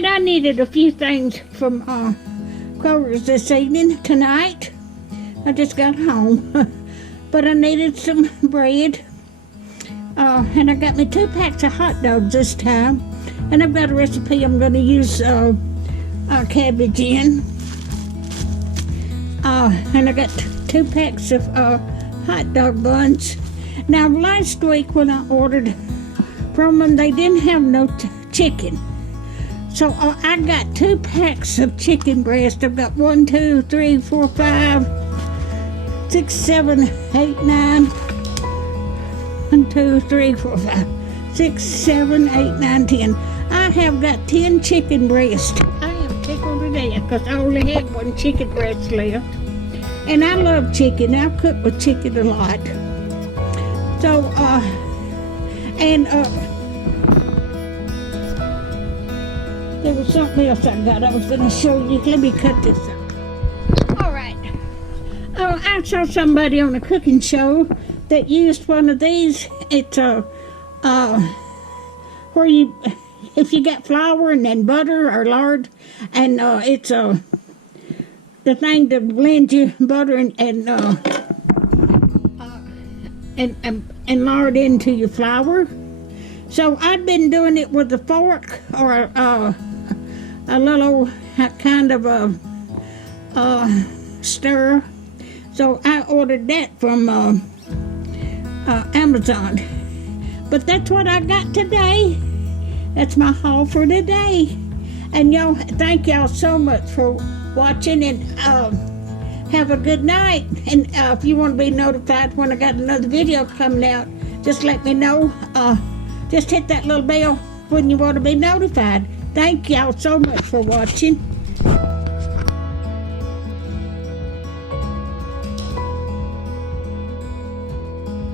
right, I needed a few things from Kroger's this evening, tonight. I just got home. But I needed some bread. And I got me 2 packs of hot dogs this time. And I've got a recipe I'm going to use cabbage in. And I got 2 packs of hot dog buns. Now, last week when I ordered from them, they didn't have no chicken. So I got 2 packs of chicken breast. I've got 1, 2, 3, 4, 5, 6, 7, 8, 9. 1, 2, 3, 4, 5, 6, 7, 8, 9, 10. I have got 10 chicken breasts. I am tickled to death because I only had 1 chicken breast left. And I love chicken. I cook with chicken a lot. So, there was something else I got. I was going to show you. Let me cut this up. All right. Oh, I saw somebody on a cooking show that used one of these. It's where you, if you got flour and then butter or lard, and it's the thing to blend your butter and lard into your flour. So I've been doing it with a fork or a little kind of a stir. So I ordered that from Amazon. But that's what I got today. That's my haul for today. And y'all, thank y'all so much for watching, and have a good night. And if you want to be notified when I got another video coming out, just let me know. Just hit that little bell when you want to be notified. Thank y'all so much for watching.